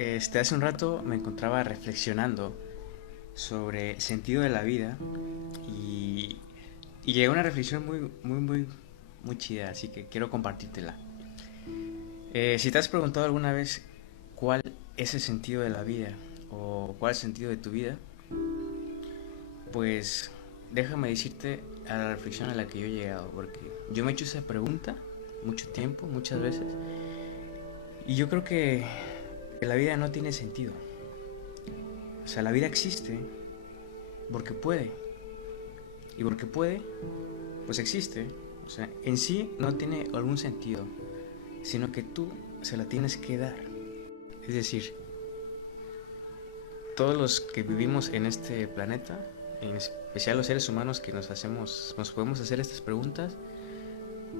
Hace un rato me encontraba reflexionando sobre el sentido de la vida y, y llegué a una reflexión muy chida, así que quiero compartírtela. Si te has preguntado alguna vez cuál es el sentido de la vida o cuál es el sentido de tu vida, pues déjame decirte a la reflexión a la que yo he llegado, porque yo me he hecho esa pregunta mucho tiempo, muchas veces, y yo creo que la vida no tiene sentido. O sea, la vida existe porque puede. Y porque puede, pues existe. O sea, en sí no tiene algún sentido, sino que tú se la tienes que dar. Es decir, todos los que vivimos en este planeta, en especial los seres humanos que nos podemos hacer estas preguntas,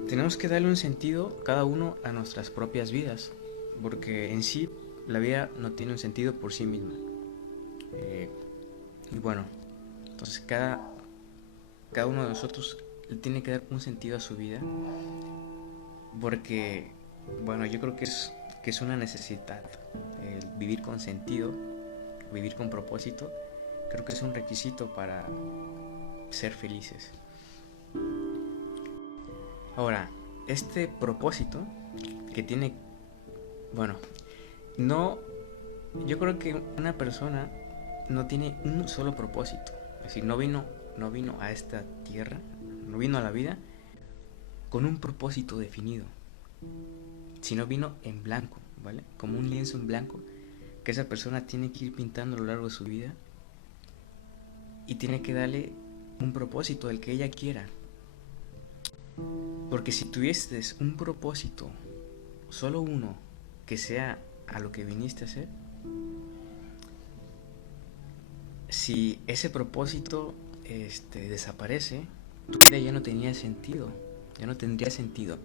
tenemos que darle un sentido cada uno a nuestras propias vidas, porque en sí la vida no tiene un sentido por sí misma. Eh, y bueno, entonces cada uno de nosotros le tiene que dar un sentido a su vida, porque, bueno, yo creo que es una necesidad. El vivir con sentido, vivir con propósito, creo que es un requisito para ser felices. Ahora, este propósito que tiene, bueno, no, yo creo que una persona no tiene un solo propósito. Es decir, no vino a esta tierra, no vino a la vida con un propósito definido, sino vino en blanco, ¿vale? Como un lienzo en blanco que esa persona tiene que ir pintando a lo largo de su vida y tiene que darle un propósito al que ella quiera. Porque si tuvieses un propósito, solo uno, que sea a lo que viniste a hacer, si ese propósito desaparece, tu vida ya no tenía sentido, ya no tendría sentido.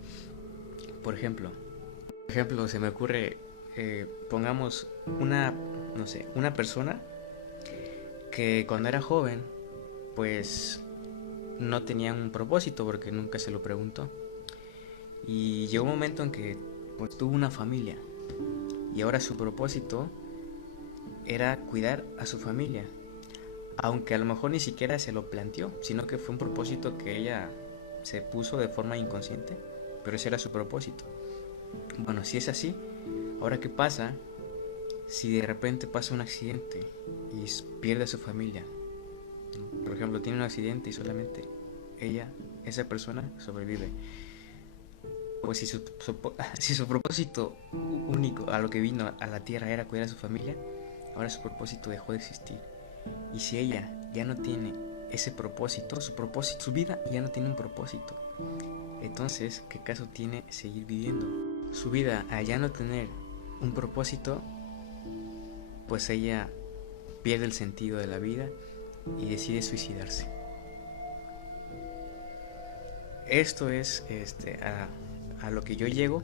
Por ejemplo, se me ocurre, pongamos una, no sé, una persona que cuando era joven, pues no tenía un propósito porque nunca se lo preguntó. Y llegó un momento en que pues tuvo una familia y ahora su propósito era cuidar a su familia, aunque a lo mejor ni siquiera se lo planteó, sino que fue un propósito que ella se puso de forma inconsciente, pero ese era su propósito. Bueno, si es así, ahora qué pasa si de repente pasa un accidente y pierde a su familia. Por ejemplo, tiene un accidente y solamente esa persona sobrevive. Pues si su propósito único a lo que vino a la tierra era cuidar a su familia, ahora su propósito dejó de existir. Y si ella ya no tiene ese propósito, su vida ya no tiene un propósito. Entonces, ¿qué caso tiene seguir viviendo? Su vida, al ya no tener un propósito, pues ella pierde el sentido de la vida y decide suicidarse. Esto es a lo que yo llego,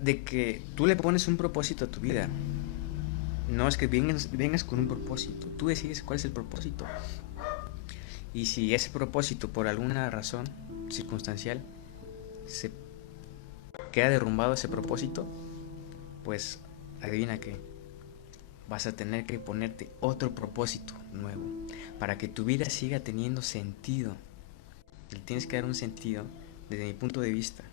de que tú le pones un propósito a tu vida. No es que vengas con un propósito, tú decides cuál es el propósito. Y si ese propósito por alguna razón circunstancial se queda derrumbado ese propósito, pues adivina qué, vas a tener que ponerte otro propósito nuevo para que tu vida siga teniendo sentido. Le tienes que dar un sentido desde mi punto de vista.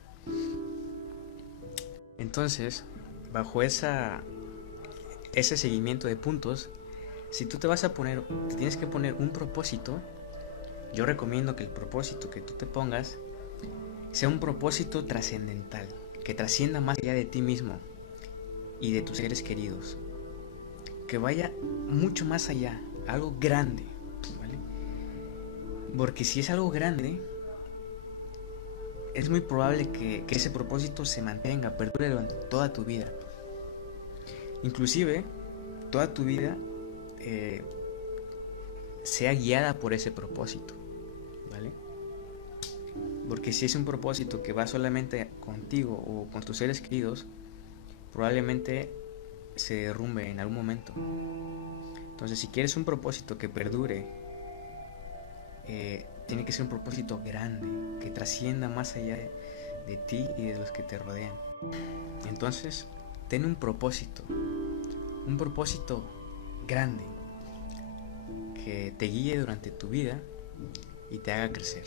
Entonces, bajo ese seguimiento de puntos, si tú te tienes que poner un propósito, yo recomiendo que el propósito que tú te pongas sea un propósito trascendental, que trascienda más allá de ti mismo y de tus seres queridos, que vaya mucho más allá, algo grande, ¿vale? Porque si es algo grande, es muy probable que ese propósito se mantenga, perdure durante toda tu vida. Inclusive, toda tu vida sea guiada por ese propósito, ¿vale? Porque si es un propósito que va solamente contigo o con tus seres queridos, probablemente se derrumbe en algún momento. Entonces, si quieres un propósito que perdure, tiene que ser un propósito grande, que trascienda más allá de ti y de los que te rodean. Entonces, ten un propósito, un propósito grande que te guíe durante tu vida y te haga crecer.